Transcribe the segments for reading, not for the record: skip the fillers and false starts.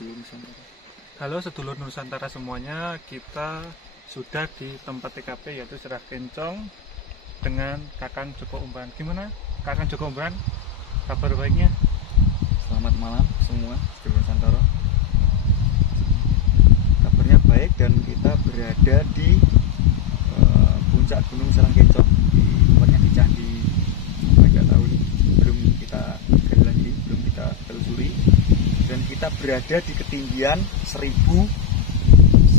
sedulur Nusantara. Halo sedulur Nusantara semuanya, kita sudah di tempat TKP yaitu Sirah Kencong dengan Kakang Joko Umban. Gimana Kakang Joko Umban? Kabar baiknya? Selamat malam semua sedulur Nusantara. Kabarnya baik dan kita berada di puncak Gunung Sirah Kencong, di tempatnya di Candi. Nggak tahu nih, belum kita gali lagi, belum kita telusuri. Dan kita berada di ketinggian 1179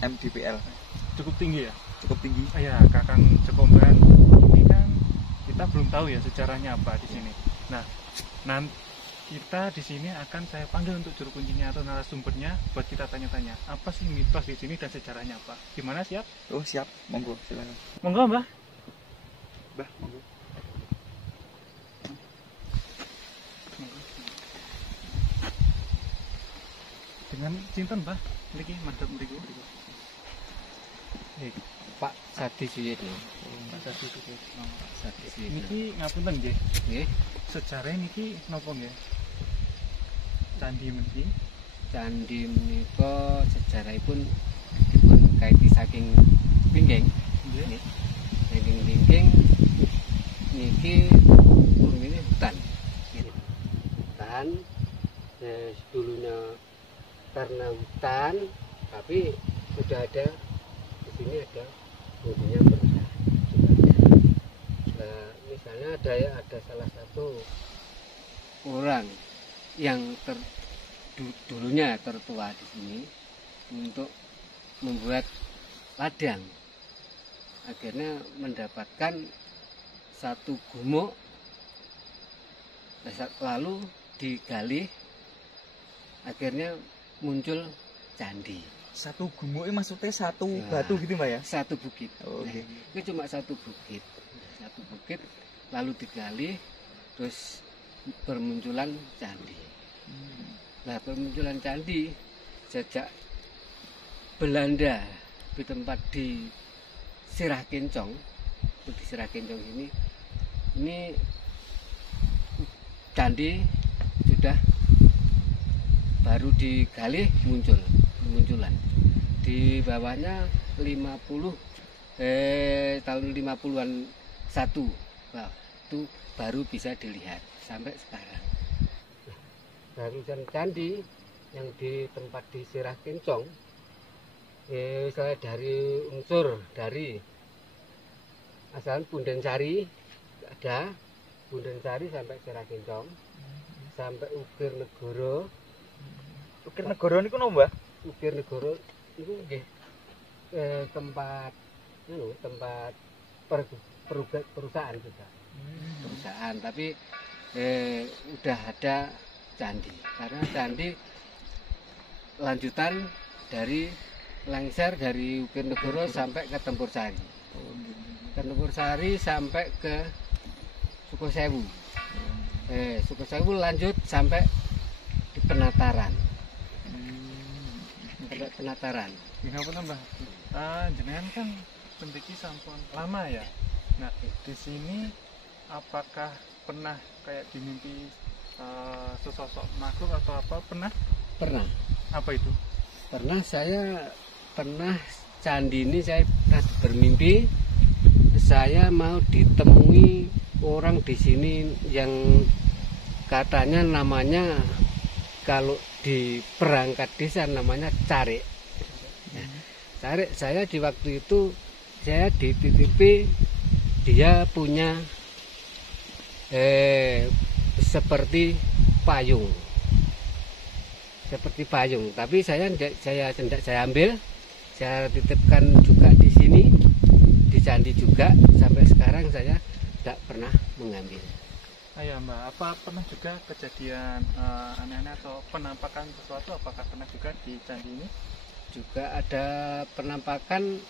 mdpl. Cukup tinggi ya? Cukup tinggi. Ya, Kakang Joko Umban, ini kan kita belum tahu ya sejarahnya apa di sini. Nah, nanti kita di sini akan saya panggil untuk juru kuncinya atau narasumbernya buat kita tanya-tanya apa sih mitos di sini dan sejarahnya apa. Gimana, siap? Oh siap, monggo silakan. Monggo Mbah. Mbah, monggo. Dengan cinten Mbah, mriki madhep mriku. Pak Sadi Suyitno. Pak Sadi Suyitno. Sadi Suyitno. Niki ngapunten nggih. Nggih, Sejarah niki napa nggih? Candi meniki. candi menika sejarahipun dipun kaiti saking Pinggeng. Nggih. Saking Pinggeng niki ini hutan. Hutan dulunya karena hutan, tapi sudah ada di sini ada gunungnya berusaha. Nah, misalnya ada salah satu orang yang dulunya tertua di sini untuk membuat ladang, akhirnya mendapatkan satu gumuk, lalu digali, akhirnya muncul candi. Satu gumuk ini maksudnya satu Ya, batu gitu Mbak ya? Satu bukit. Oh, Nah, oke. ini cuma satu bukit. Satu bukit lalu digali, terus bermunculan candi. Nah, bermunculan candi sejak Belanda di tempat di Sirah Kencong. Di Sirah Kencong ini candi sudah baru digali munculan. Di bawahnya tahun 50-an satu. Nah, itu baru bisa dilihat sampai sekarang. Barusan candi yang di tempat di Sirah Kencong, misalnya dari unsur dari asal Punden Sari ada, Punden Sari sampai Sirah Kencong, sampai Ukir Negoro. Ukir Negoro niku no Mbah? Ukir Negoro itu nggih tempat perusahaan juga. Perusahaan, tapi udah ada candi, karena candi lanjutan dari lengser dari Ukir Negoro sampai ke Tempur Sari. Ke Tempur Sari sampai ke Sukosewu. Sukosewu lanjut sampai di Penataran. Sampai Penataran. Ngapunten Mbah. Jenengan kan pendiki sampun lama ya. Nah, di sini apakah pernah kayak dimimpi sesosok makhluk atau apa? Pernah? Pernah. Apa itu? Pernah candi ini saya pernah bermimpi saya mau ditemui orang di sini yang katanya namanya kalau di perangkat desa namanya Carik. Carik, saya di waktu itu saya dititipi dia punya seperti payung, tapi saya ambil, saya titipkan juga di sini di candi juga, sampai sekarang saya tidak pernah mengambil. Ya Mbak, apa pernah juga kejadian aneh-aneh atau penampakan sesuatu? Apakah pernah juga di candi ini? Juga ada penampakan,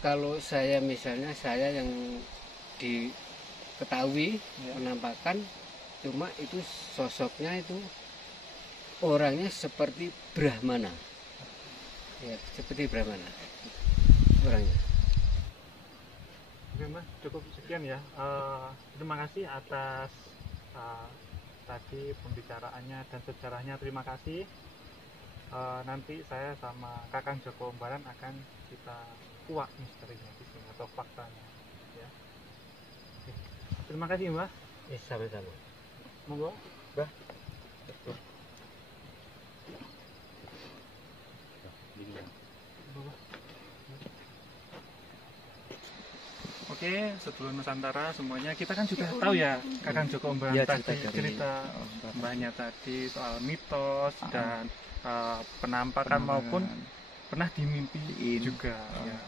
kalau saya misalnya saya yang diketahui Ya. penampakan, cuma itu sosoknya itu orangnya seperti Brahmana, ya seperti Brahmana orangnya. Oke Mbak, cukup sekian ya. Terima kasih atas tadi pembicaraannya dan sejarahnya. Terima kasih. Nanti saya sama Kakang Joko Umbaran akan kita kuak misterinya di sini atau faktanya. Ya. Oke. Terima kasih Mbah. Sama-sama. Monggo. Mbah. Oke, sedulur Nusantara semuanya, kita kan sudah tahu ya Kakang Joko Umbaran Ya, tadi cerita dari cerita mbahnya tadi soal mitos dan penampakan maupun pernah dimimpi juga. Ya.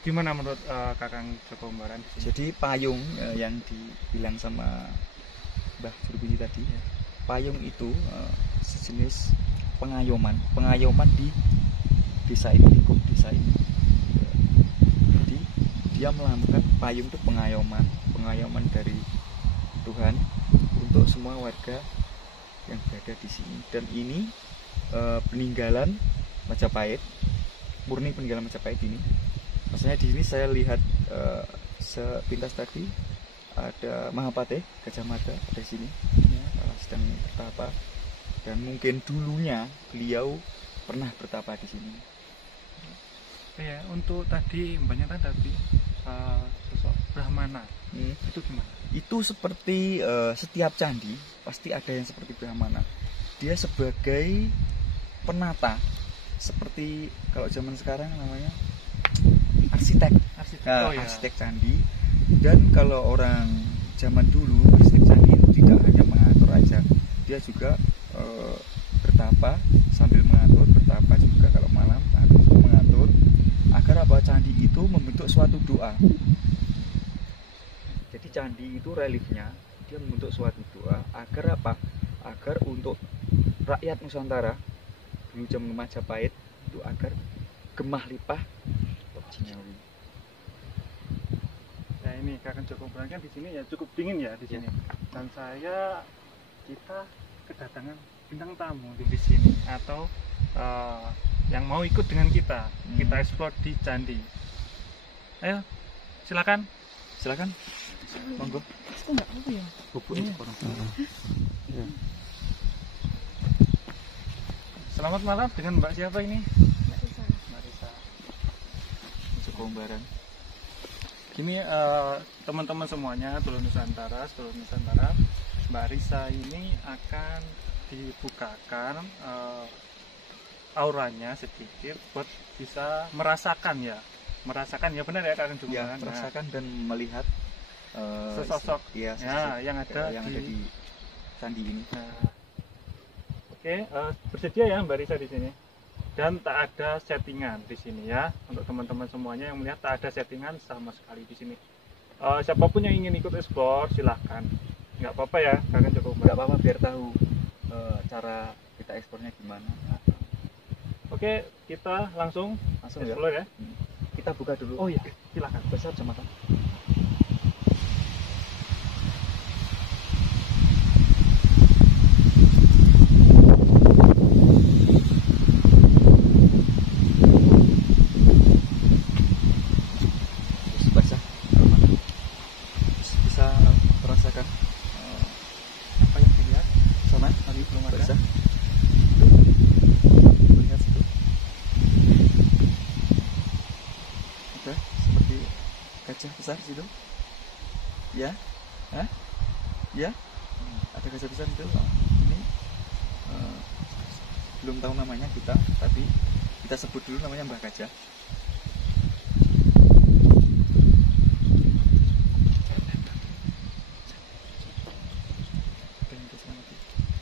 Gimana menurut Kakang Joko Umbaran di sini? Jadi payung yang dibilang sama Mbah Jurubini tadi, payung itu sejenis pengayoman di desa ini, lingkup desa ini. Jadi dia melakukan payung itu pengayoman dari Tuhan untuk semua warga yang berada di sini. Dan ini peninggalan Majapahit, murni peninggalan Majapahit ini. Maksudnya di sini saya lihat sepintas tadi ada Mahapatih Gajah Mada di sini sedang bertapa, dan mungkin dulunya beliau pernah bertapa di sini. Ya, untuk tadi mbaknya tadi sosok Brahmana itu gimana? Itu seperti setiap candi pasti ada yang seperti Brahmana. Dia sebagai penata, seperti kalau zaman sekarang namanya arsitek. Oh, ya. Arsitek candi. Dan kalau orang zaman dulu arsitek candi itu tidak hanya mengatur aja, dia juga bertapa sambil mengatur, bertapa juga kalau malam habis itu mengatur agar apa, candi itu membentuk suatu doa. Jadi candi itu reliefnya dia membentuk suatu doa agar apa? Agar untuk rakyat Nusantara dulu zaman Majapahit itu agar gemah lipah Jinawi. Nah ini Kakang Joko Umbaran kan di sini ya cukup dingin ya di sini. Dan kita kedatangan bintang tamu di sini atau yang mau ikut dengan kita explore di candi. Ayo silakan monggo. Itu enggak apa ya? Bubuk Iya. orang. Selamat malam dengan Mbak siapa ini? Mbak Risa. Mbak Risa. Joko Umbaran. Gini teman-teman semuanya, seluruh Nusantara, Mbak Risa ini akan dibukakan auranya sedikit buat bisa merasakan ya benar ya Kakang Joko Ya, Umbaran? merasakan dan melihat sesosok ya, ya, yang ada di candi ini. Nah, oke, bersedia ya Mbak Risa di sini. Dan tak ada settingan di sini ya, untuk teman-teman semuanya yang melihat tak ada settingan sama sekali di sini. Siapapun yang ingin ikut explore silahkan, nggak apa-apa ya Kakang Joko Umbaran. Nggak apa-apa, biar tahu cara kita ekspornya gimana. Oke, kita langsung Ya. explore ya. Kita buka dulu. Oh iya, silahkan. Besar jembatan. Bisa merasakan Apa yang dilihat? sana Tadi belum ada. basah. Lihat situ. Ada seperti gajah besar situ. Ya, ya, ada gajah besar situ. Ini belum tahu namanya kita, tapi kita sebut dulu namanya Mbah Gajah.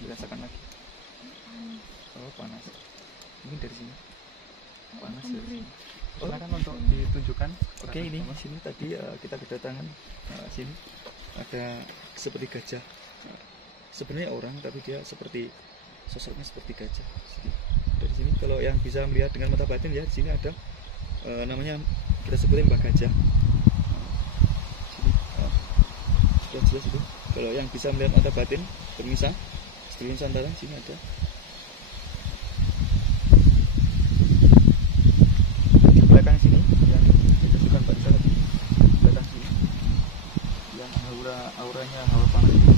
Dirasakan lagi. Oh, panas. Mungkin dari sini. Panas ya. Silakan untuk ditunjukkan. Oke, ini di sini tadi kita kedatangan sini ada seperti gajah. Sebenarnya orang, tapi dia seperti sosoknya seperti gajah. Sini. Dari sini kalau yang bisa melihat dengan mata batin ya, di sini ada namanya kita sebutin Mbah Gajah. Sini sudah jelas itu. Kalau yang bisa melihat mata batin, pemirsa seluruh Nusantara, sini ada. Di belakang sini yang ditunjukkan Pak Risa tadi, di belakang sini yang auranya hawa panas itu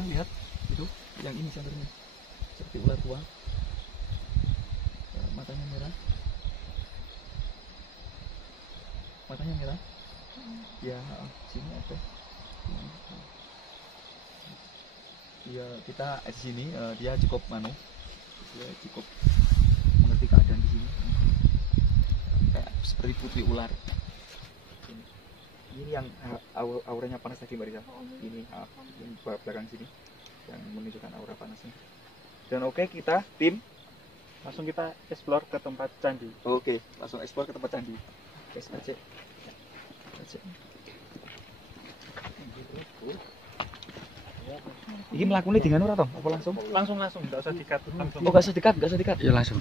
merah, lihat itu yang ini contohnya seperti ular tua. Matanya merah, matanya merah ya. Sini ada ya, kita di sini dia cukup dia cukup mengerti keadaan di sini, kayak seperti putri ular. Ini yang auranya panas tadi Mbak Risa. Ini yang belakang sini yang menunjukkan aura panasnya. Dan oke, kita tim Langsung kita explore ke tempat candi. Oke, langsung explore ke tempat candi. Oke, Aceh. Ini melakukannya dengan ora toh? Apa langsung? Langsung, enggak usah di-cut. Langsung. Oh, gak usah dikat, gak usah dikat. Ya langsung.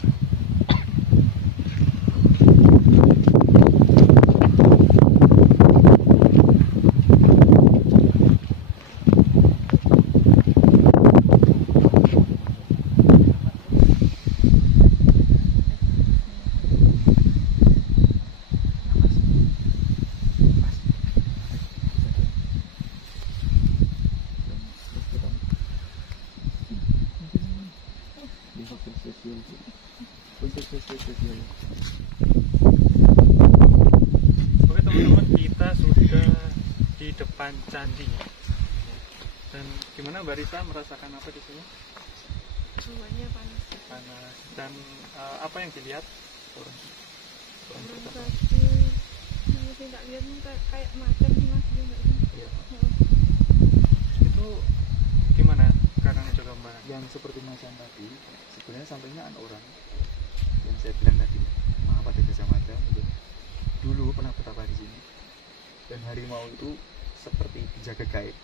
Oke teman-teman, kita sudah di depan candi. Dan gimana Mbak Rita merasakan apa di sini? Hawanya panas. Panas. Dan apa yang dilihat? Panas tadi yang tidak lihat kayak macan sih mas, dia nggak sih? Iya. Itu gimana? Karena coba Mbak. Yang seperti macam tadi, sebenarnya sampainya orang yang saya bilang tadi, Mahapati Gajah Mada itu dulu pernah betapa di sini. Dan harimau itu seperti penjaga gaib.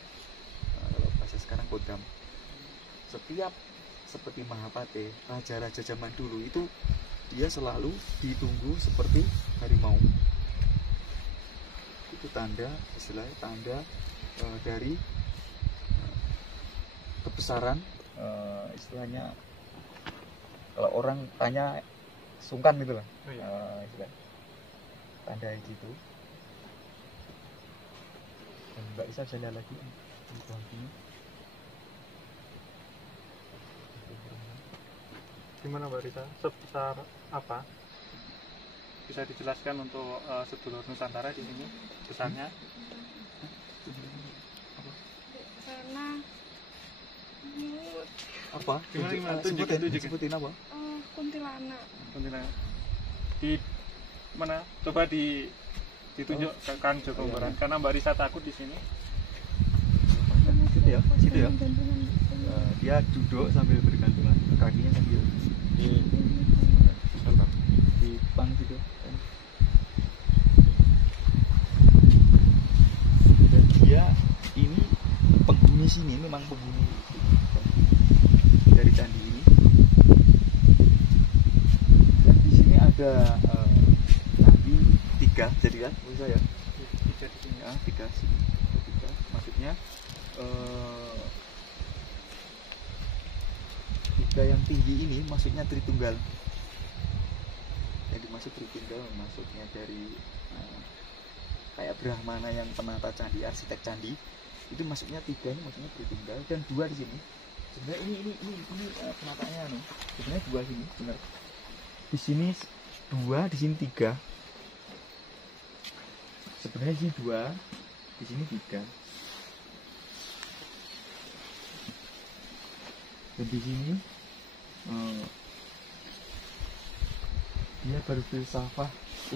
Kalau bahasa sekarang kodam. Setiap seperti Mahapati, raja-raja zaman dulu itu dia selalu ditunggu seperti harimau. Itu tanda, istilahnya tanda dari kebesaran, istilahnya kalau orang tanya sungkan gitu lah. Oh, iya. Istilah tanda gitu. Dan Mbak Isa bisa lihat lagi di bawah sini. Gimana Mbak Rita? Sebesar apa? Bisa dijelaskan untuk sedulur Nusantara di sini besarnya? Karena Apa? Gimana? Sebutin apa? kuntilanak. Kuntilanak. Di mana? Coba ditunjuk ke Kang Joko Iya. Baran. Karena Mbak Risa takut di sini. Situ ya, situ ya. Gantungan. Dia duduk sambil bergantungan, kakinya sambil di pang gitu. Dan dia ini penghuni sini, memang penghuni dari candi ini. Dan di sini ada candi 3, jadi kan menurut saya Bisa di sini. ya, 3. Maksudnya 3 yang tinggi ini maksudnya Tritunggal. Yang dimaksud Tritunggal maksudnya dari kayak Brahmana yang penata candi, arsitek candi. Itu maksudnya 3 ini maksudnya Tritunggal, dan 2 di sini. Sebenarnya ini penataannya sebenarnya 2 sini, benar. Di sini 2, di sini 3. Sebenarnya di sini 2, di sini 3. Dan di sini dia berfilsafah 5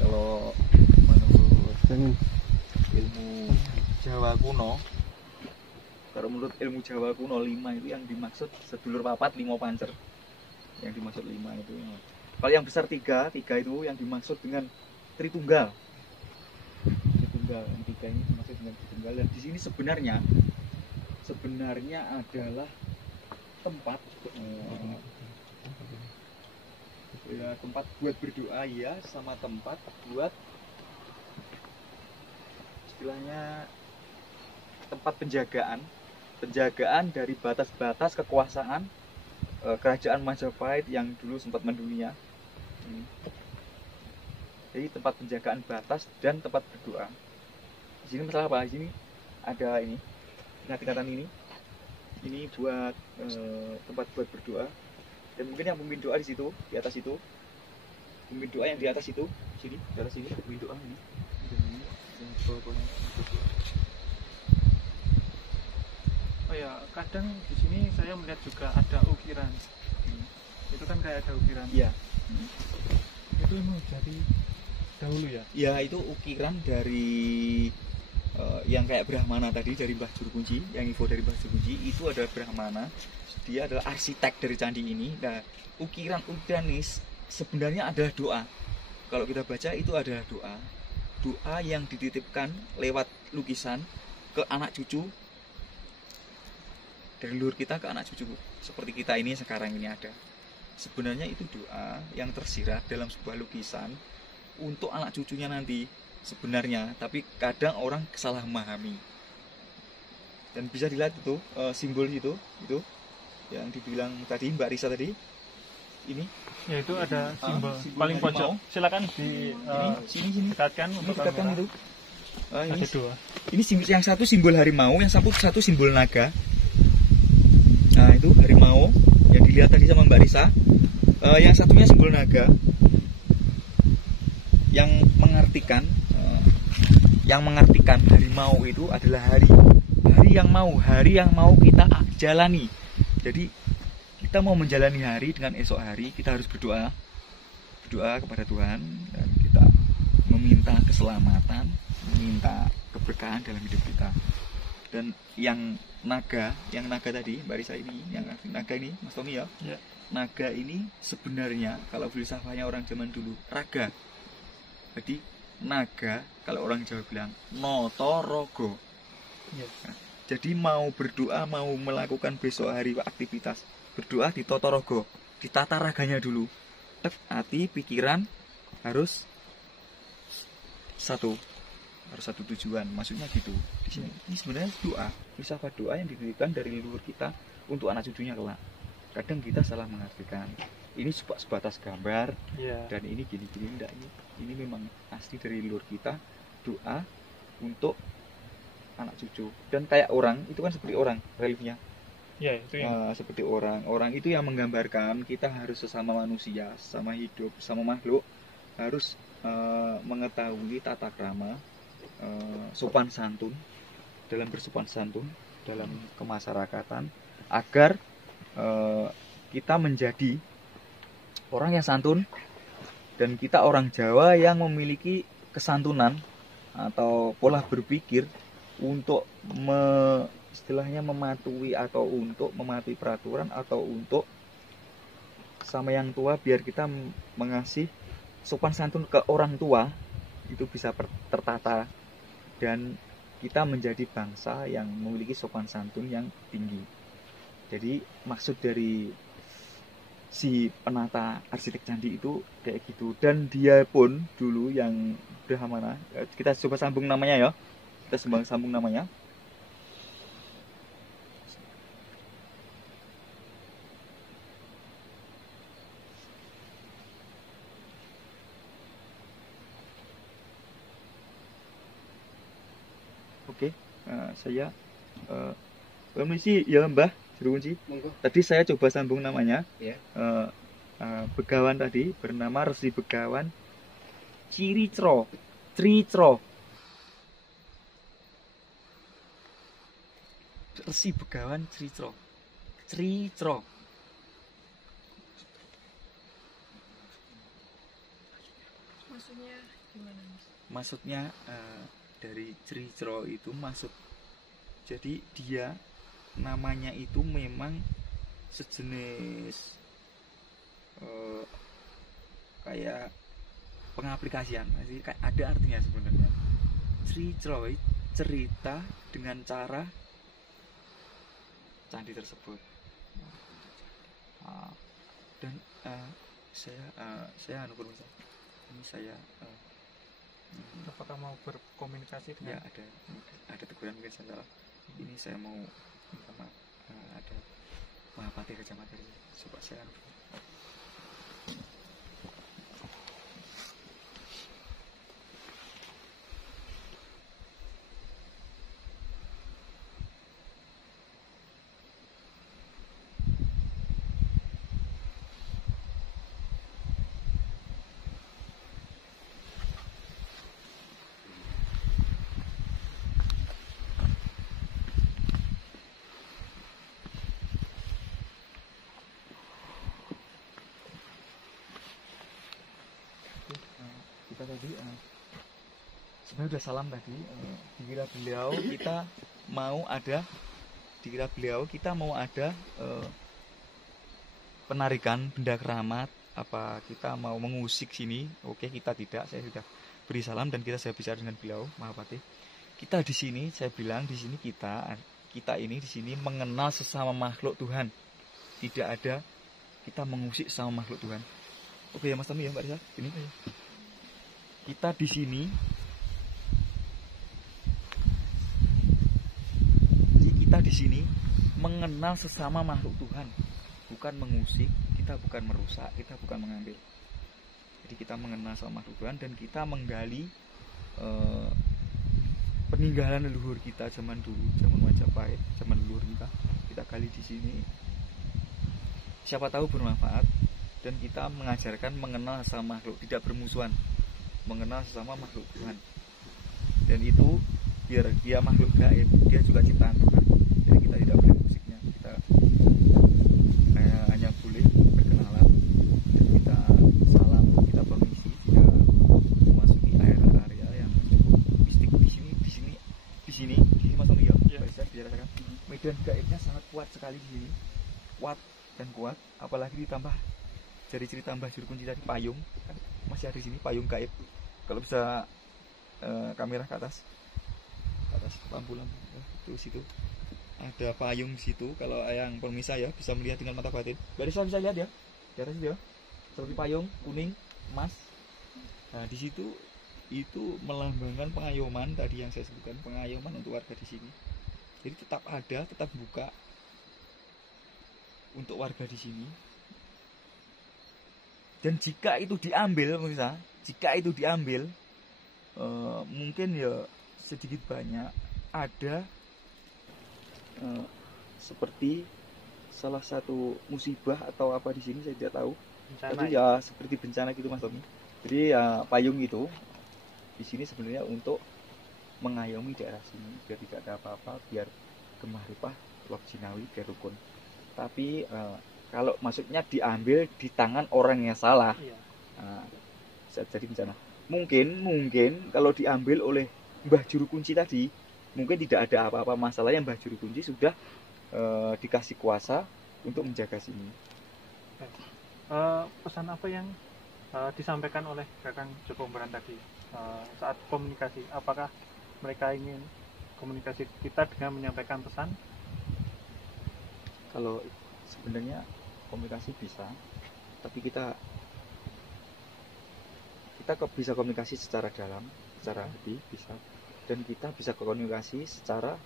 kalau menurut ilmu Jawa kuno. Kalau menurut ilmu Jawa kuno 5 itu yang dimaksud sedulur papat 5 pancer. Yang dimaksud 5 itu. Kalau yang besar 3 itu yang dimaksud dengan Tritunggal. Yang 3 ini dimaksud dengan Tritunggal. Dan di sini sebenarnya adalah tempat tempat buat berdoa ya, sama tempat buat istilahnya tempat penjagaan dari batas-batas kekuasaan kerajaan Majapahit yang dulu sempat mendunia. Jadi tempat penjagaan batas dan tempat berdoa. Di sini masalah apa? Di sini ada ini ingatan ini buat tempat buat berdoa. Dan mungkin yang pemimpin doa di situ, di atas itu, pemimpin doa yang di atas itu, sini, di atas sini pemimpin doa ini. Dan ini yang bawah-bawah berdoa. Oh ya, kadang di sini saya melihat juga ada ukiran. Itu kan kayak ada ukiran. Iya. Itu emang dari dahulu ya? Ya itu ukiran dari yang kayak Brahmana tadi dari Mbah Juru Kunci, yang info dari Mbah Juru Kunci itu adalah Brahmana. Dia adalah arsitek dari candi ini. Nah, ukiran ini sebenarnya adalah doa. Kalau kita baca itu adalah doa. Doa yang dititipkan lewat lukisan ke anak cucu, dari leluhur kita ke anak cucu seperti kita ini sekarang ini ada. Sebenarnya itu doa yang tersirat dalam sebuah lukisan untuk anak cucunya nanti sebenarnya, tapi kadang orang salah memahami. Dan bisa dilihat itu simbol itu yang dibilang tadi Mbak Risa tadi. Ini Ya itu ada simbol simbol paling harimau. pojok. Silakan di sini dekatkan ini untuk dekatkan kamera. itu. Ini Ada dua. ini yang satu simbol harimau, yang satu simbol naga. Nah itu harimau yang dilihat tadi sama Mbak Risa. Yang satunya simbol naga yang mengartikan harimau itu adalah hari yang mau kita jalani. Jadi kita mau menjalani hari dengan esok hari kita harus berdoa kepada Tuhan, dan kita meminta keselamatan, meminta keberkahan dalam hidup kita. Dan yang naga tadi Mbak Risa ini, yang naga ini Mas Tommy ya. Ya. Naga ini sebenarnya kalau filsafatnya orang zaman dulu raga. Jadi naga kalau orang Jawa bilang notorogo. Ya. Jadi mau berdoa, mau melakukan besok hari aktivitas, berdoa di totorogo, ditata raganya dulu. Hati, pikiran harus satu tujuan, maksudnya gitu. Di sini ini sebenarnya doa, filsafat doa yang diberikan dari leluhur kita untuk anak cucunya kelak. Kadang kita salah mengartikan ini sebatas gambar Ya. dan ini gini enggak, ini memang asli dari leluhur kita, doa untuk anak cucu. Dan kayak orang itu kan seperti orang reliefnya. Ya itu yang Seperti orang itu yang menggambarkan kita harus sesama manusia, sama hidup, sama makhluk harus mengetahui tata krama, sopan santun, dalam bersopan santun dalam kemasyarakatan, agar kita menjadi orang yang santun, dan kita orang Jawa yang memiliki kesantunan atau pola berpikir untuk istilahnya mematuhi atau untuk mematuhi peraturan atau untuk sama yang tua, biar kita mengasih sopan santun ke orang tua itu bisa tertata, dan kita menjadi bangsa yang memiliki sopan santun yang tinggi. Jadi maksud dari si penata arsitek candi itu kayak gitu. Dan dia pun dulu yang Brahmana, kita coba sambung namanya ya, sambung namanya. Oke, saya permisi ya Mbah Juru Kunci. Monggo. Tadi saya coba sambung namanya. Ya. Begawan tadi bernama Resi Begawan Tricro. Resi Begawan Tricro. Maksudnya gimana, Mas? Maksudnya dari Tricro itu maksud, jadi dia namanya itu memang sejenis kayak pengaplikasian, jadi kayak ada artinya sebenarnya. Tricro cerita dengan cara candi tersebut. Dan saya ini saya apakah mau berkomunikasi ya dengan ada teguran mungkin saya salah. Ini saya mau minta maaf, ada Mahapati Gajah Mada, coba saya tadi sebenarnya udah salam tadi, dikira beliau kita mau ada penarikan benda keramat, apa kita mau mengusik sini. Oke, kita tidak, saya sudah beri salam dan saya bicara dengan beliau Mahapati. Kita di sini, saya bilang di sini kita ini di sini mengenal sesama makhluk Tuhan. Tidak ada kita mengusik sama makhluk Tuhan. Oke ya Mas Tami ya Mbak Risa, ini kita di sini mengenal sesama makhluk Tuhan, bukan mengusik, kita bukan merusak, kita bukan mengambil. Jadi kita mengenal sama makhluk Tuhan dan kita menggali peninggalan leluhur kita zaman dulu, zaman Majapahit, zaman leluhur kita gali di sini. Siapa tahu bermanfaat dan kita mengajarkan mengenal sesama makhluk, tidak bermusuhan, mengenal sesama makhluk Tuhan. Dan itu biar dia makhluk gaib, dia juga ciptaan Tuhan. Jadi kita tidak boleh musiknya, kita hanya boleh berkenalan dan kita salam, kita permisi jika memasuki area yang mistik di sini Mas Tommy ya. Bisa dikatakan medan gaibnya sangat kuat sekali di sini, kuat dan kuat, apalagi ditambah ciri-ciri tambah juru kunci tadi payung, kan masih ada di sini payung gaib. Kalau bisa kamera ke atas lampu-lampu itu situ ada payung situ. Kalau yang pemirsa ya bisa melihat dengan mata batin. Bisa lihat ya di atas itu ya, seperti payung kuning emas. Nah di situ itu melambangkan pengayoman tadi yang saya sebutkan, pengayoman untuk warga di sini. Jadi tetap ada, tetap buka untuk warga di sini. Dan jika itu diambil pemirsa, mungkin ya sedikit banyak ada seperti salah satu musibah atau apa di sini saya tidak tahu. Tapi ya seperti bencana gitu Mas Tommy. Jadi ya payung itu di sini sebenarnya untuk mengayomi daerah sini biar tidak ada apa-apa, biar Gemah Ripah Lok Jinawi biar rukun. Tapi kalau maksudnya diambil di tangan orang yang salah, bisa jadi bencana. Mungkin kalau diambil oleh Mbah Juru Kunci tadi, mungkin tidak ada apa-apa masalahnya. Mbah Juru Kunci sudah dikasih kuasa untuk menjaga sini. Pesan apa yang disampaikan oleh Kakang Joko Umbaran tadi saat komunikasi? Apakah mereka ingin komunikasi kita dengan menyampaikan pesan? Kalau sebenarnya komunikasi bisa, tapi kita bisa komunikasi secara dalam, secara hati bisa, dan kita bisa komunikasi secara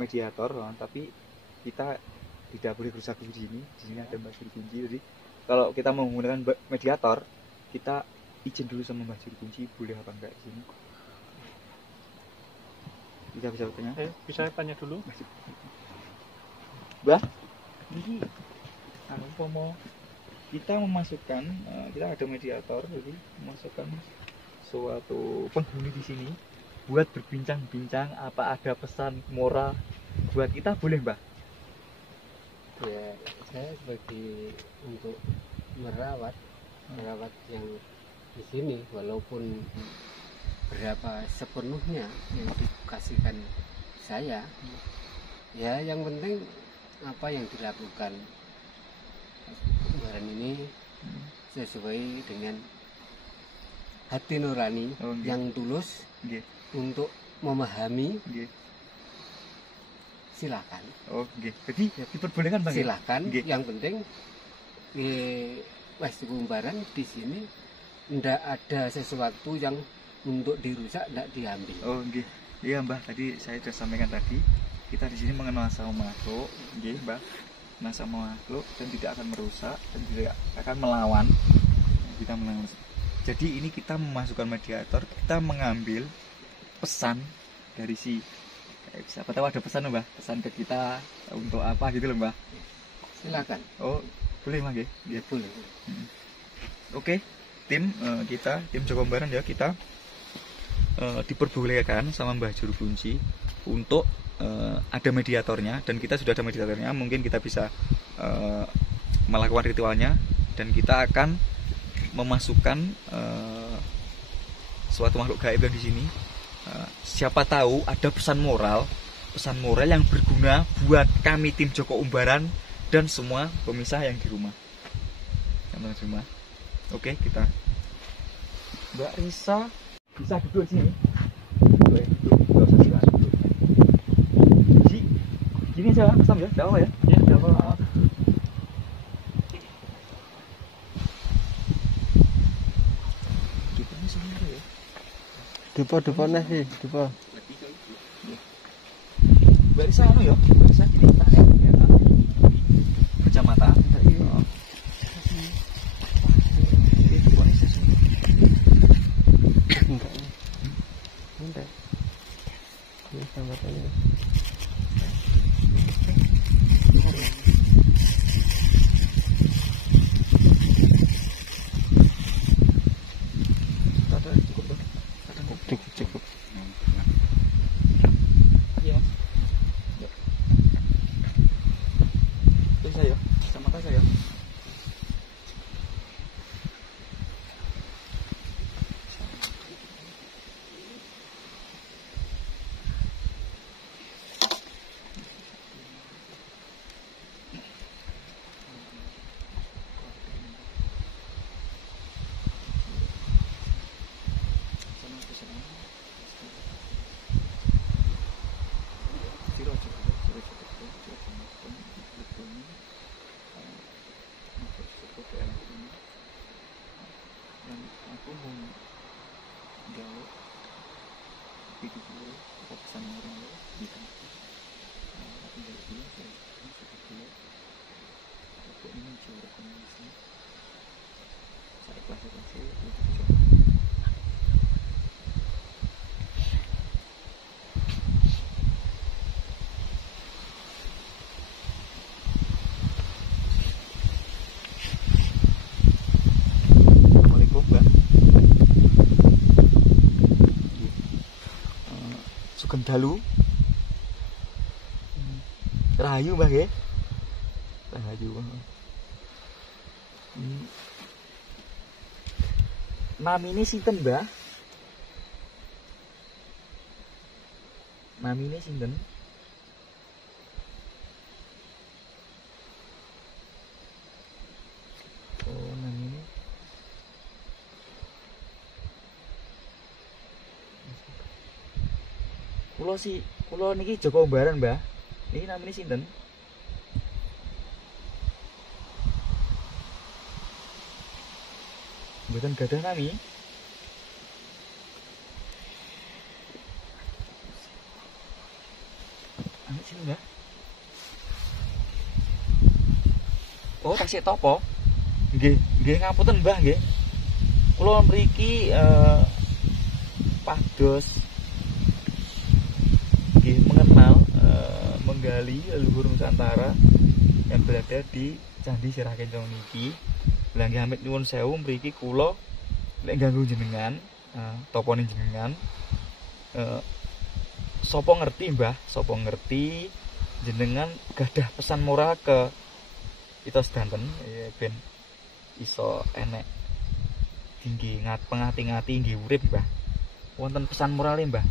mediator, tapi kita tidak boleh berusaha di sini. Di sini ada Mbak Juru Kunci. Jadi kalau kita menggunakan mediator, kita izin dulu sama Mbak Juru Kunci boleh apa enggak di sini. Bisa tanya? Bisa tanya dulu. Mbah, ini mau kita memasukkan, kita ada mediator, jadi memasukkan suatu penghuni di sini buat berbincang-bincang, apa ada pesan moral buat kita, boleh Mbah? Ya, saya sebagai untuk merawat yang di sini, walaupun berapa sepenuhnya yang dikasihkan saya, ya yang penting apa yang dilakukan Umbaran ini sesuai dengan hati nurani yang tulus untuk memahami. Silakan. Jadi ya, diperbolehkan Bang. Silakan. Yang penting Mas Joko Umbaran di sini tidak ada sesuatu yang untuk dirusak, tidak diambil. Iya Mbah, tadi saya sudah sampaikan tadi, kita di sini mengenal sama makhluk, Mbah, mengenal sama makhluk dan tidak akan merusak dan tidak akan melawan. Kita melawan. Jadi ini kita memasukkan mediator, kita mengambil pesan dari siapa tahu ada pesan Mbah, pesan ke kita untuk apa gitu loh Mbah. Silakan. Boleh Mbah nggih? Ya boleh. Oke, tim Joko Umbaran ya, kita diperbolehkan sama Mbah Juru Kunci untuk ada mediatornya, dan kita sudah ada mediatornya. Mungkin kita bisa melakukan ritualnya dan kita akan memasukkan suatu makhluk gaib yang di sini. Siapa tahu ada pesan moral yang berguna buat kami tim Joko Umbaran dan semua pemirsa yang di rumah. Oke, kita. Mbak Risa bisa duduk sini. Duduk. Gini aja, Sam ya, enggak apa ya? Ya, enggak apa-apa. Depo-depone sih, depo. Mbak Risa anu ya, Mbak Risa gini tangan ya. Kacamata. Enggak. Ini sambatannya. Cukup. Iya, Mas. Yuk. Terus saya, kacamata saya. Assalamualaikum, Mbak. Sugeng dalu. Rahayu, Mbak nggih. Rahayu. Namine sinten, Mbah? Namine sinten? Oh, namine. Kula niki Joko Umbaran, Mbah. Niki namine sinten? Mboten gadah nami. Anak sini, Mbah. Oh, tasik topo. Nggih ngapunten, Mbah nggih. Kula mriki pados nggih mengenal menggali leluhur Nusantara yang berada di Candi Sirah Kencong niki. Lah nggih amit nyuwun sewu mriki kula lek ganggu jenengan, topone jenengan. Sapa ngerti, Mbah, sapa ngerti jenengan gadah pesan moral ke kita sedanten ben iso enek tinggi pengati-ngati nggih urip, Mbah. Wonten pesan morale, Mbah?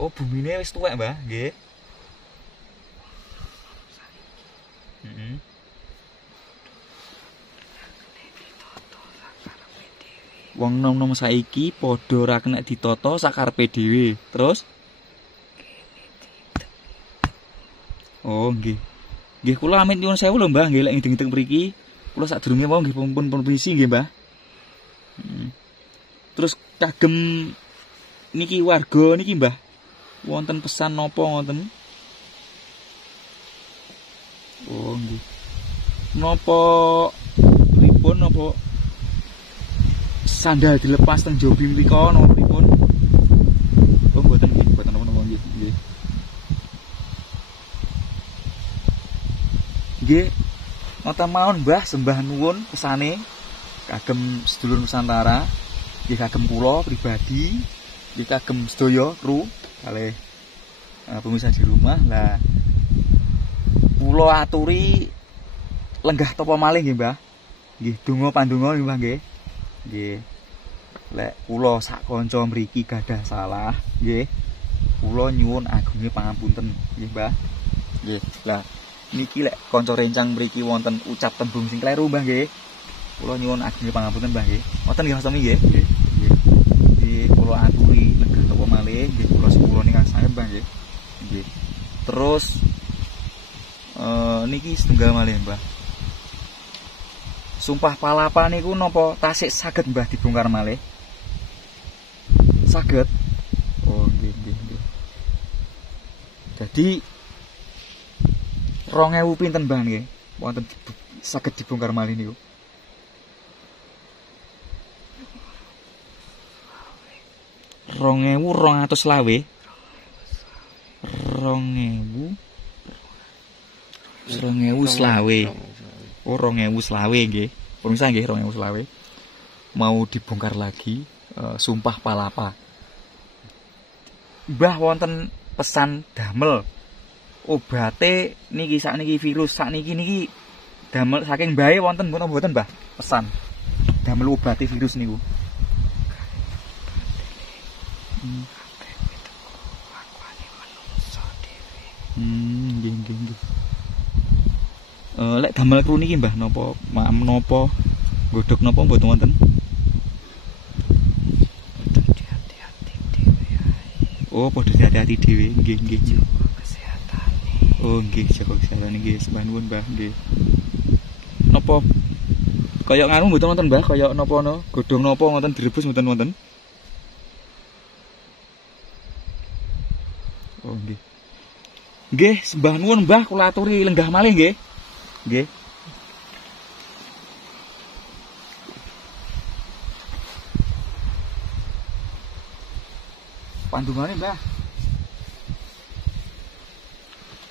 Oh, bumine wis tuwek, Mbah, nggih. Wong nom-nom saiki padha ora kena ditata sakarepe dhewe. Terus? Oh, nggih. Nggih kula amit nyuwun sewu lho, Mbah, nggih lek ngideng-ngideng mriki. Kula sadurunge wau nggih pun permisi nggih, Mbah. Terus kagem niki warga niki, Mbah. Wonten pesan napa wonten? Oh, nggih. Napa pripun napa sandal dilepas teng jobi mrika napa pripun? Oh, mboten nggih, mboten napa-napa nggih. Nggih. Nota mawon, Mbah, sembah nuwun pesane kagem sedulur Nusantara, nggih kagem kula pribadi, nggih kagem sedaya kru kalih pemirsa di rumah. Lah kula aturi lenggah tapa malih nggih Mbah. Nggih donga pandonga nggih Mbah nggih. Nggih. Lek kula sak kanca mriki gadah salah, nggih. Kula nyuwun agungé pangapunten nggih Mbah. Nggih. Lah niki lek kanca rencang mriki wonten ucap tembung sing kleru Mbah nggih. Kula nyuwun agungé pangapunten Mbah nggih. Ngoten nggih Mas Tommy nggih. Nggih. Nggih kula aturi lenggah tapa malih nggih kula sepuro ingkang sanget Mbah nggih. Nggih. Terus niki setunggal malih Mbah. Sumpah palapa niku napa tasik saged Mbah dibongkar malih? Saged. Oh nggih nggih nggih. Jadi 2000 pinten Mbah nggih? Wonten saged dibongkar malih niku. Rongewu 200 selawe. Oh 2000 selawe nggih. Pemirsa nggih 2000 selawe. Mau dibongkar lagi sumpah palapa. Mbah wonten pesan damel. Obate niki sakniki virus sakniki damel saking mbahe wonten mboten Mbah pesan. Damel obate virus niku. Nggih nggih nggih. Lek damel kru niki Mbah napa menapa godhog napa mboten wonten? Hati-hati dhewe ae. Oh, padha hati-hati dhewe. Nggih nggih. Jaga kesehatane. Oh, nggih jaga kesehatan nggih sembah nuwun Mbah nggih. Napa kaya nganu mboten wonten Mbah, kaya napa godhong napa ngoten direbus mboten wonten? Oh nggih. Nggih, sembah nuwun Mbah kula aturi lenggah malih nggih. Nggih. Pandungane Mbah.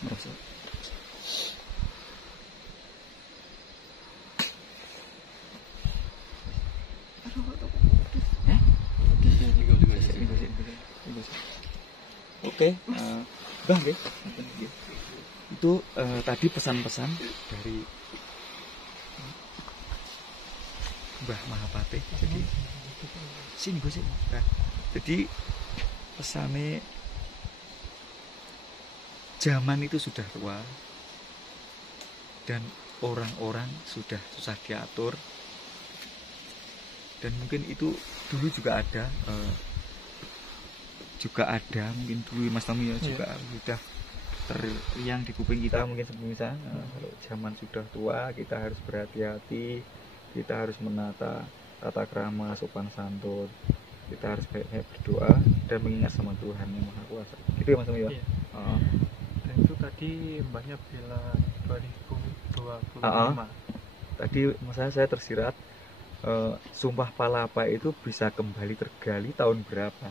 Merasa. Oke, Mbah nggih. Itu tadi pesan-pesan dari Mbah Mahapatih. Jadi sini Gus. Nah, jadi pesane zaman itu sudah tua dan orang-orang sudah susah diatur dan mungkin itu dulu juga ada mungkin dulu Mas Tommy juga sudah yang di kuping kita mungkin sebelumnya kalau zaman sudah tua kita harus berhati-hati, kita harus menata tata krama sopan santun, kita harus baik-baik berdoa dan mengingat sama Tuhan yang Maha Kuasa. Gitu ya Mas Tommy ya. Dan itu tadi Mbahnya bilang 2025. Tadi saya tersirat sumpah palapa itu bisa kembali tergali tahun berapa?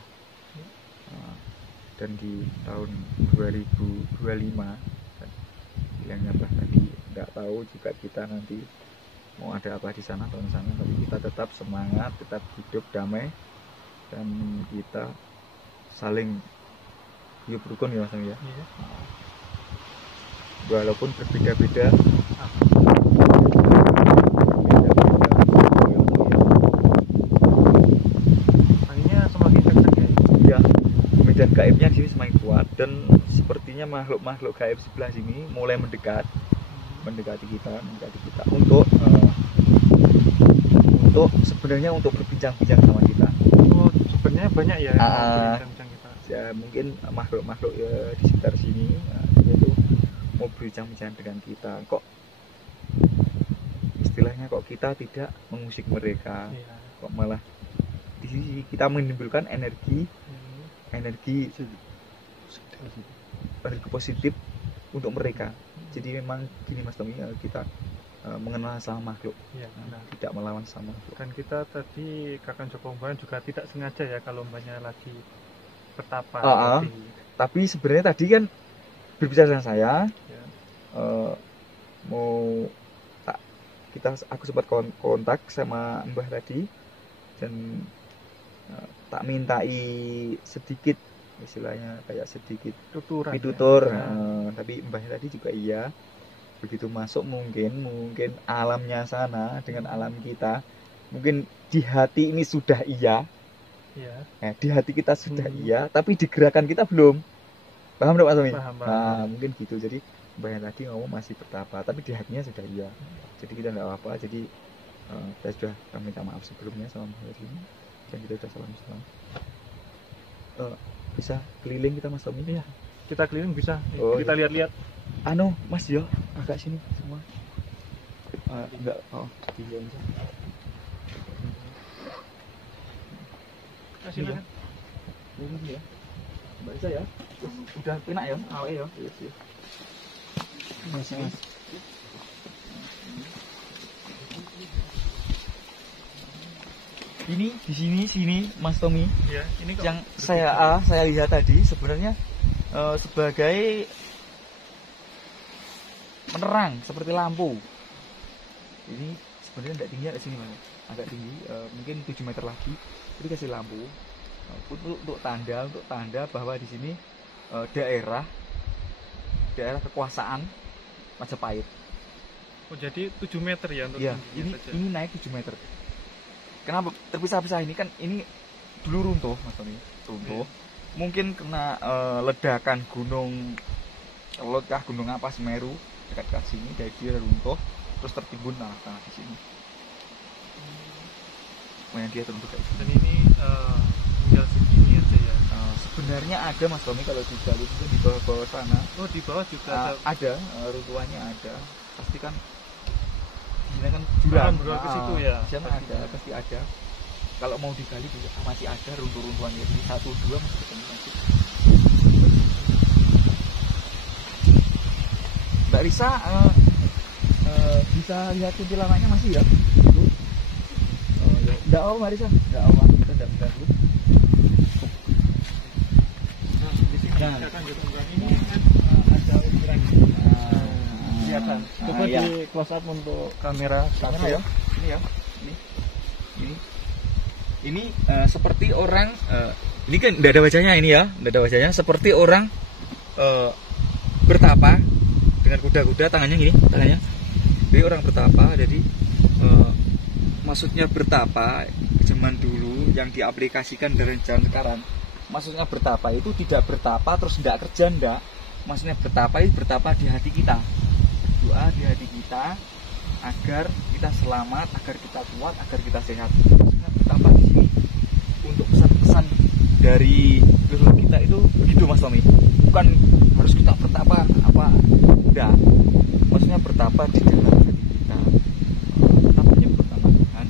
Dan di tahun 2025 yang Mbah tadi nggak tahu juga kita nanti mau ada apa di sana tahun sana, tapi kita tetap semangat, tetap hidup damai dan kita saling hidup rukun ya Mas ya. Walaupun berbeda-beda dan gaibnya di sini semakin kuat dan sepertinya makhluk-makhluk gaib sebelah sini mulai mendekati kita untuk sebenarnya untuk berbincang-bincang sama kita. Oh, sebenarnya banyak ya berbincang kita. Ya mungkin makhluk-makhluk di sekitar sini itu mau berbincang-bincang dengan kita. Kok istilahnya kok kita tidak mengusik mereka, kok malah di sini kita menimbulkan energi positif untuk mereka. Jadi memang gini Mas Tommy, kita mengenal sama makhluk, tidak melawan sama makhluk. Dan kita tadi Kakang Joko Umbahan juga tidak sengaja ya kalau Mbahnya lagi bertapa. Tapi sebenarnya tadi kan berbicara dengan saya, aku sempat kontak sama Mbah tadi dan tak mintai sedikit istilahnya kayak sedikit pitutur, tapi Mbahnya tadi juga iya begitu masuk mungkin alamnya sana dengan alam kita, mungkin di hati ini sudah iya, Iya. di hati kita sudah iya, tapi di gerakan kita belum. Paham nggak Mas Tommy? Paham. Nah, mungkin gitu. Jadi Mbak yang tadi ngomong masih bertapa, tapi di hatinya sudah iya. Jadi kita nggak apa-apa. Jadi kita sudah minta maaf sebelumnya sama Mbak ini, dan kita sudah salam. Bisa keliling kita Mas Tommy? Iya. Kita keliling bisa. Oh, Kita iya. lihat-lihat. Mas yo, agak sini semua. Enggak, iya. Silakan. Ini ya. Mbak Isa ya. Udah enak ya, awake ya. Iya. Mas. Ini di sini Mas Tommy. Iya, ini kok Yang saya lihat tadi sebenarnya sebagai menerang seperti lampu. Ini sebenarnya tidak tinggi di sini Mas. Agak tinggi, mungkin 7 meter lagi. Jadi kasih lampu untuk tanda bahwa di sini daerah kekuasaan Majapahit. Oh, jadi 7 meter ya untuk Iya, tingginya saja. ini naik 7 meter. Kenapa terpisah-pisah ini kan ini dulu runtuh Mas Tony, runtuh. Mungkin kena ledakan gunung gunung apa Semeru dekat sini, dari dia runtuh terus tertimbun tanah di sini. Makanya dia terbentuk kayak Dan ini tinggal segini aja ya. sebenarnya ada Mas Tommy kalau di jalur itu di bawah sana Oh, di bawah juga ada runtuhannya ada, pasti kan di sini kan jurang Jurang ke situ ya. di sana ada, pasti ada. Kalau mau digali juga masih ada runtuhannya di 1-2 masih ketemu lagi. Mbak Risa bisa lihat kuntilanaknya masih ya? Enggak apa Mbak Risa? Enggak apa, kita tidak mengganggu. di sini. Nah. Silakan. Ini kan ada ukuran kelihatan. Coba iya. di close up untuk kamera Kamera satu ya, ini ya, ini seperti orang, ini kan tidak ada wajahnya ini ya, tidak ada wajahnya, seperti orang bertapa dengan kuda-kuda, tangannya, jadi orang bertapa, jadi maksudnya bertapa zaman dulu yang diaplikasikan dari zaman sekarang, maksudnya bertapa itu tidak bertapa terus tidak kerja, enggak, maksudnya bertapa itu bertapa di hati kita, doa di hati kita agar kita selamat, agar kita kuat, agar kita sehat. Maksudnya bertapa di sini untuk pesan-pesan dari leluhur kita itu begitu Mas Tommy. Bukan harus kita bertapa apa, enggak. Maksudnya bertapa di dalam hati kita. Kita menyebut nama Tuhan.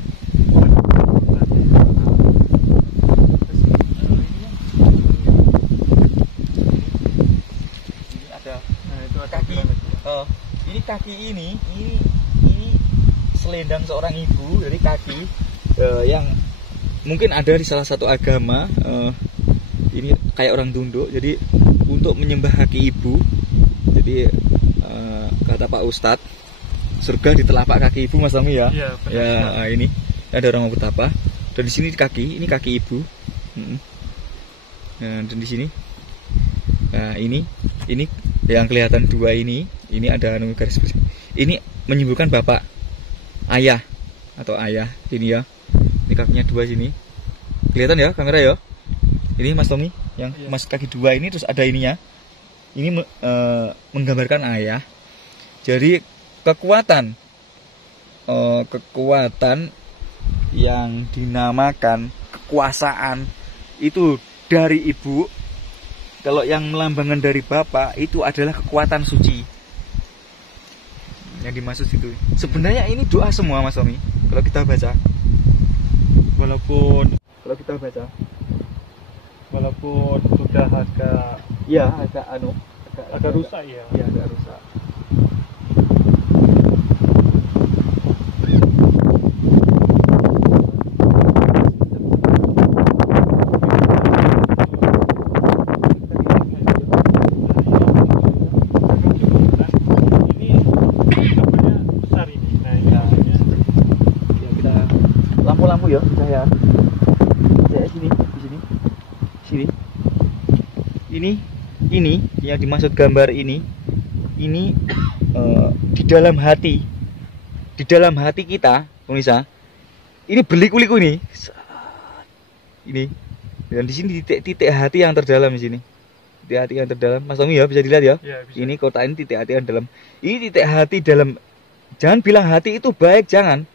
Ini ada itu ada kaki. Ini kaki ini selendang seorang ibu, dari kaki yang mungkin ada di salah satu agama, ini kayak orang tunduk, jadi untuk menyembah kaki ibu. Jadi kata Pak Ustadz, surga di telapak kaki ibu Mas Tommy ya. Iya, benar. Ya, ini ada orang mau bertapa. Dan di sini ini kaki ibu. Nah, dan di sini, nah ini yang kelihatan dua ini ada garis bersih. Ini menyimbolkan bapak, ayah atau ayah ini ya. Ini kakinya dua sini. Kelihatan ya kamera ya. Ini Mas Tommy yang Iya. Mas kaki dua ini, terus ada ininya. Ini menggambarkan ayah. Jadi kekuatan yang dinamakan kekuasaan itu dari ibu. Kalau yang melambangkan dari bapak itu adalah kekuatan suci. Yang dimaksud itu. Sebenarnya ini doa semua Mas Tommy. Kalau kita baca. Walaupun sudah agak ya agak rusak ya. Ya, agak rusak. Ini gambarnya besar ini. Nah, ini Ya. maksudnya Ya, kita lampu-lampu ya saya. Ya sini, di sini. Ini yang dimaksud gambar ini di dalam hati kita, pemirsa, ini berliku-liku ini. Ini. Dan di sini titik hati yang terdalam di sini. Titik hati yang terdalam. Mas Tommy ya, bisa dilihat ya. Ya, bisa. Ini kotak ini titik hati yang dalam. Ini titik hati dalam. Jangan bilang hati itu baik, jangan.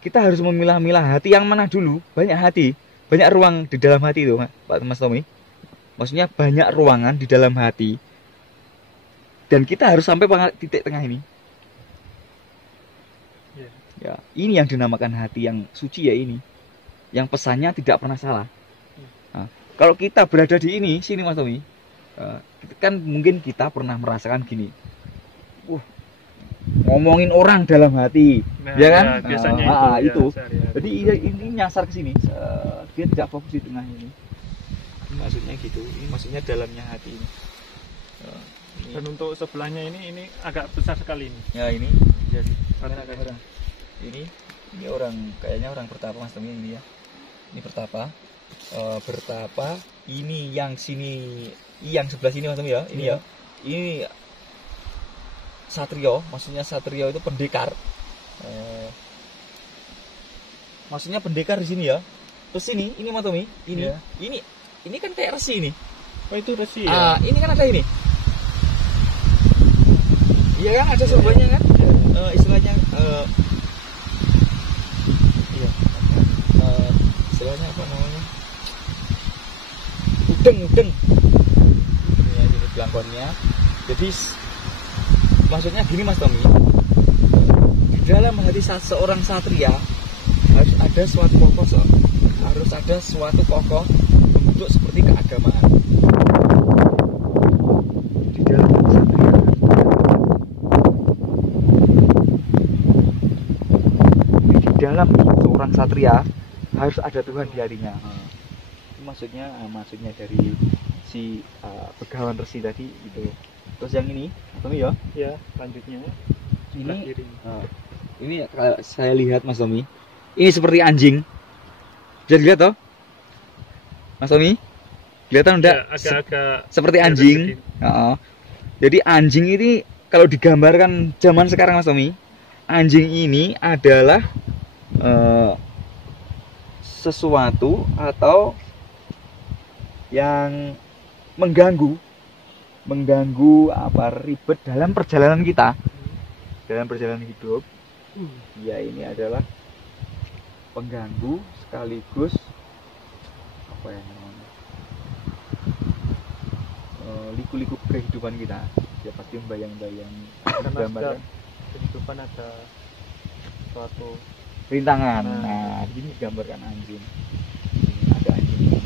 Kita harus memilah-milah hati yang mana dulu. Banyak hati, banyak ruang di dalam hati itu, Pak Mas Tommy. Maksudnya banyak ruangan di dalam hati. Dan kita harus sampai pada titik tengah ini. Ya. Ya, ini yang dinamakan hati yang suci ya ini. Yang pesannya tidak pernah salah. Nah, kalau kita berada di sini Mas Tommy, kan mungkin kita pernah merasakan gini. Ngomongin orang dalam hati, Nah, ya kan? ya, biasanya itu. sehari-hari. Jadi ini nyasar ke sini. Dia tidak fokus di tengah ini. Ini maksudnya gitu. Ini maksudnya dalamnya hati ini. Ini. Dan untuk sebelahnya ini agak besar sekali ini. Ya ini jadi Kamera. Ini orang kayaknya orang bertapa Mas Tommy ini ya. Ini bertapa. Bertapa. Ini yang sini, yang sebelah sini Mas Tommy ya. Ini ya. Ini satrio, maksudnya satrio itu pendekar. Maksudnya pendekar di sini ya. Terus ini Mas Tommy, ini. Ya. Ini kan kayak resi ini. Oh, itu resi ya. Ini kan ada ini. Iya kan ada sorbannya kan? Istilahnya iya. Istilahnya apa namanya? Udeng. Ini ini belangkonnya. Jadi maksudnya gini Mas Tommy. Di dalam hati seorang satria harus ada suatu pokok, harus ada suatu pokok bentuk seperti keagamaan. Di dalam hati satria dalam seorang satria harus ada Tuhan di hatinya. Itu maksudnya dari si Begawan Resi tadi itu. Terus yang ini, Tommy ya? Ya, selanjutnya sebelah Ini kiri. ini kalau saya lihat Mas Tommy, ini seperti anjing. Bisa dilihat toh? Mas Tommy? Kelihatan enggak? Ya, agak-agak Seperti anjing. Jadi anjing ini kalau digambarkan zaman sekarang Mas Tommy, anjing ini adalah sesuatu atau yang mengganggu apa ribet dalam perjalanan kita, dalam perjalanan hidup. Ya ini adalah pengganggu sekaligus apa ya namanya, liku-liku kehidupan kita. Dia pasti membayang-bayang gambar kehidupan ada suatu rintangan. Nah, ini gambarkan anjing. Ini ada anjing ini.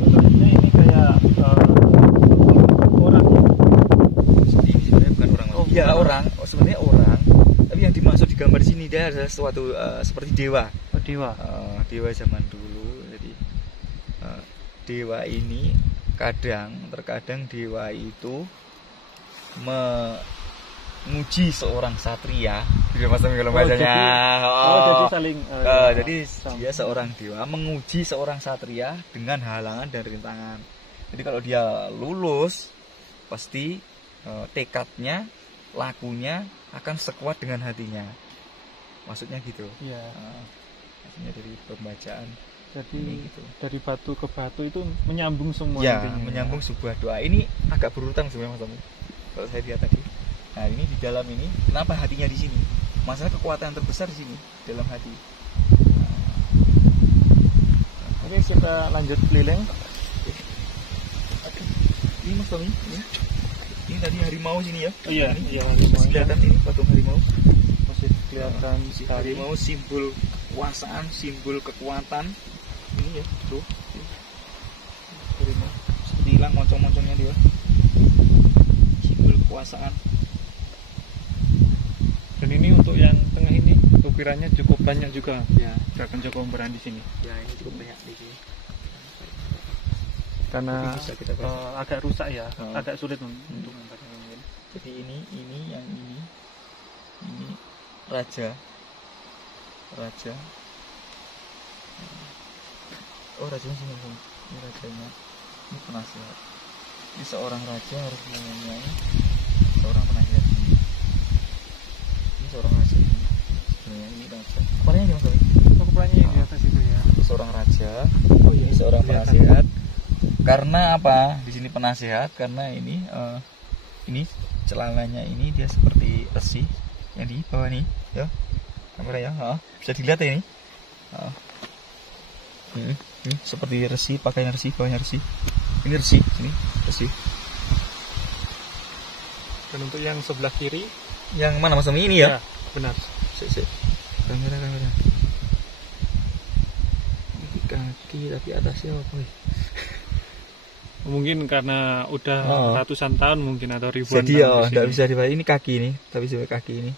selanjutnya ini kayak orang. Ini sebenarnya bukan orang. Oh, Iya bukan. orang. Sebenarnya orang. Tapi yang dimaksud di gambar sini dia adalah suatu seperti dewa. Oh, dewa. Dewa zaman dulu. Jadi dewa ini terkadang dewa itu menguji seorang satria. Jadi Mas Tommy kalau bahasanya. Jadi saling Jadi dia seorang dewa menguji seorang satria dengan halangan dan rintangan. Jadi kalau dia lulus, pasti tekadnya, lakunya akan sekuat dengan hatinya. Maksudnya gitu. Iya. Maksudnya dari pembacaan. Jadi Gitu. dari batu ke batu itu menyambung semua Ya, intinya. menyambung sebuah doa. Ini agak berurutan sebenarnya Mas Tommy. Kalau saya lihat tadi. Nah, ini di dalam ini, kenapa hatinya di sini? Masalah kekuatan terbesar di sini, dalam hati. Oke, kita lanjut keliling. Ini Mas Tommy, ini tadi harimau sini ya. Oh iya, Ini iya, masih harimau. kelihatan ini patung harimau. Masih kelihatan Si sekali. harimau simbol kekuasaan, simbol kekuatan. Ini ya, tuh. Harimau. Seperti hilang moncong-moncongnya dia. Simbol kekuasaan. Dan ini untuk yang tengah ini ukirannya cukup banyak juga. Ya, Gerakan Joko Pemberan di sini. ya ini cukup banyak di sini. Karena Tapi bisa kita baca. agak rusak ya, Oh. agak sulit untuk membacanya mungkin. Jadi ini yang ini raja. Oh, rajanya sini. Ini rajanya. Ini penasehat. Ini seorang raja harus mempunyai seorang penasihat. Ini seorang raja. Sebenarnya ini raja. Kepalanya gimana kali? Kepalanya yang di atas itu ya. Seorang raja. Oh iya, Ini seorang kelihatan. penasihat. Karena apa? Di sini penasihat karena ini celananya ini dia seperti resi yang di bawah nih, ya. Kamera ya, bisa dilihat ya ini. Ini seperti resi, pakaian resi, bawahnya resi. Ini resi, sini resi. Dan untuk yang sebelah kiri, Yang mana Mas Tommy ini ya? benar. Sik. Kamera. Ini kaki tapi atasnya apa ya? Mungkin karena udah ratusan tahun mungkin atau ribuan Jadi tahun. tidak bisa dibayar. Ini kaki ini, tapi sebenarnya kaki ini.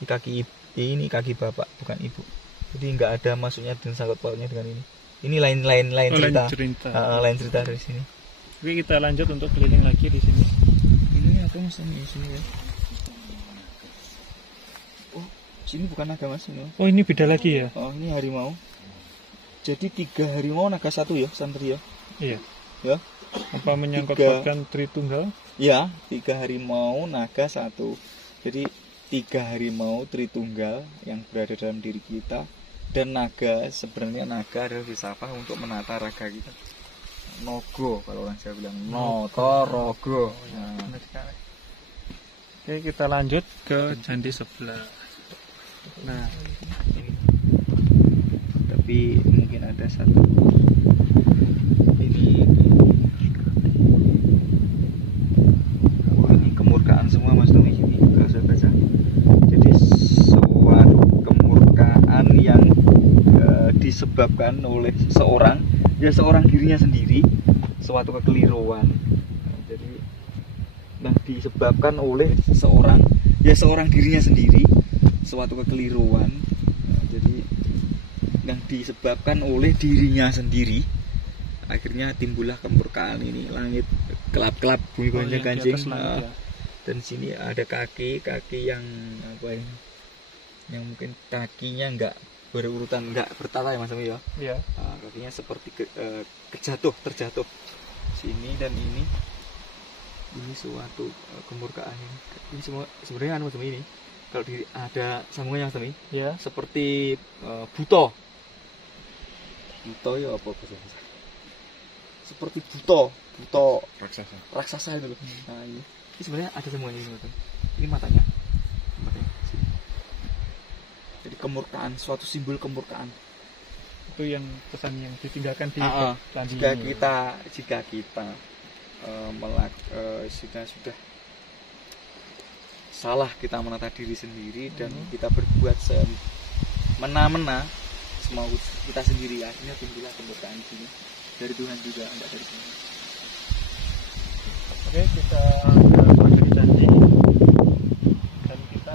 Ini kaki ini kaki bapak bukan ibu. Jadi nggak ada masuknya dan sangkut pautnya dengan ini. Ini lain cerita. Lain cerita dari sini. Oke, kita lanjut untuk keliling lagi di sini. Ini apa Mas di sini ya? Oh, sini bukan naga Mas ini. Oh, ini beda lagi ya? Oh, ini harimau. Jadi 3 harimau naga 1 ya, santri ya. Iya. Ya. Apa menyangkut-pautkan Tritunggal? Ya, 3 harimau naga 1. Jadi 3 harimau Tritunggal yang berada dalam diri kita. Dan naga, sebenarnya naga adalah filsafat untuk menata raga kita. Nogo, kalau orang Jawa bilang Notorogo. Benar sekali. Oke, kita lanjut ke candi sebelah. Nah, Ini. Tapi mungkin ada satu. Ini kemurkaan semua Mas Tommy sini kalau saya baca. Jadi suatu kemurkaan yang disebabkan oleh seorang dirinya sendiri, suatu kekeliruan. Jadi disebabkan oleh seorang dirinya sendiri, suatu kekeliruan. Jadi yang disebabkan oleh dirinya sendiri, akhirnya timbullah kemurkaan ini, langit kelap-kelap, bumi gonjang-ganjing. Dan sini ada kaki yang apa ini? Yang mungkin kakinya enggak berurutan, enggak bertata ya Mas Tommy ya. iya. Kakinya seperti terjatuh. Sini dan ini suatu kemurkaan ini. Ini semua sebenarnya Mas Tommy ini. Kalau ada sambungannya Mas Tommy, Ya. seperti buto ya apa bahasa? Seperti buto raksasa itu loh. Nah, ini sebenarnya ada semuanya ini. Ini matanya. Sini. Jadi kemurkaan, suatu simbol kemurkaan. Itu yang pesan yang ditinggalkan di candi Jika ini. kita sudah salah kita menata diri sendiri dan kita berbuat semena-mena semau kita sendiri, akhirnya timbullah kemurkaan di sini dari Tuhan juga, enggak dari sini. Oke, kita masuk di candi dan kita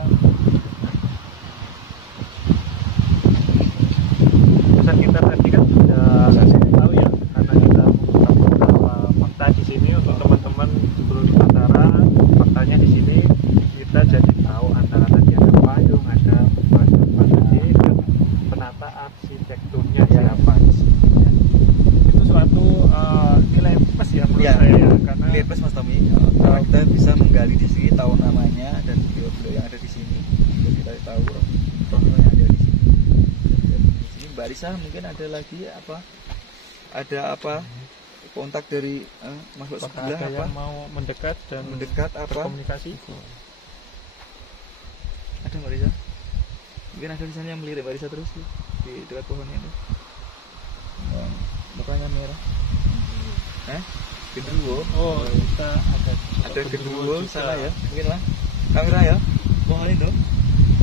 pesan kita tadi kan sudah tahu ya, karena kita mengungkap beberapa fakta di sini untuk teman-teman seluruh Nusantara. Faktanya di sini kita jadi tahu antara tadi ada payung, ada tadi dan penata arsitekturnya siapa di sini. Itu suatu nilai plus ya menurut saya ya, karena Nilai plus Mas Tommy, karena kita bisa menggali di sini, tahu namanya dan beliau-beliau yang ada di sini, kita tahu roh-roh yang ada di sini. Dan di sini Mbak Risa mungkin ada lagi apa kontak dari makhluk apakah sebelah ada apa yang mau mendekat dan apa berkomunikasi? ada Mbak Risa? Mungkin ada di sana yang melirik Mbak Risa terus di dekat pohonnya itu. Mukanya merah. Genderuwo. Oh, kita Ada genderuwo juga. sana ya, mungkin lah. Kamera ya, pohon itu.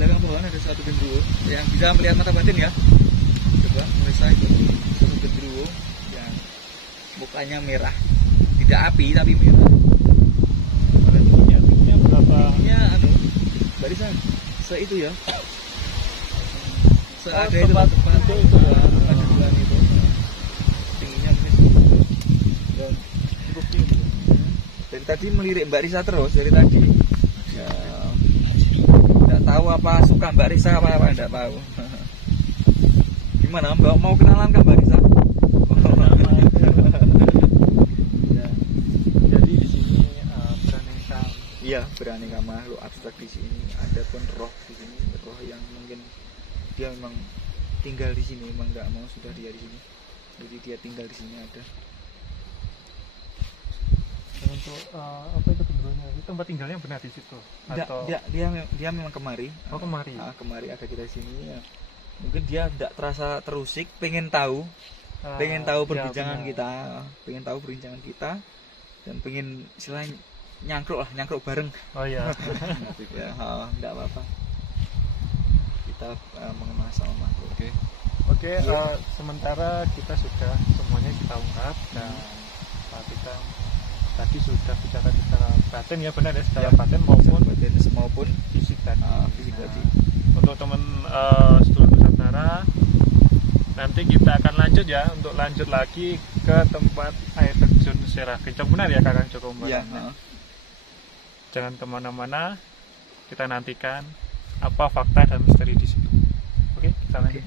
Belakang pohon ada satu genderuwo yang bisa melihat mata batin ya. Coba Melisa itu satu genderuwo yang mukanya merah, tidak api tapi merah. Tingginya berapa? Tingginya barisan itu ya. Ada itu tempat itu ya, ada dua itu. Tingginya mungkin dan Cukup tinggi. dari tadi melirik Mbak Risa terus dari tadi. Ya, nggak tahu apa suka Mbak Risa apa nggak tahu. Gimana Mbak, mau kenalan kan Mbak Risa? dia beraneka makhluk abstrak di sini, ada pun roh di sini, roh yang mungkin dia memang tinggal di sini, memang nggak mau sudah dia di sini, jadi dia tinggal di sini ada. Dan untuk apa itu keduanya? Itu tempat tinggalnya benar di situ Nggak, atau dia memang kemari. Oh, kemari. Kemari ada kita di sini ya. Mungkin dia tidak terasa terusik, pengen tahu perbincangan benar. kita, pengen tahu perbincangan kita, dan pengen istilahnya nyangkruk bareng. Oh iya. Ya, enggak apa-apa. Kita mengenal sama makhluk. Oke, sementara kita sudah semuanya kita ungkap dan kita tadi sudah bicara secara batin ya, benar ya, secara batin maupun fisik tadi. Fisik tadi. Untuk teman sedulur Nusantara, nanti kita akan lanjut ya, untuk lanjut lagi ke tempat air terjun Serah Kencong, benar ya Kakang Joko Iya. Jangan kemana-mana, kita nantikan apa fakta dan misteri di situ. Oke, kita lanjut.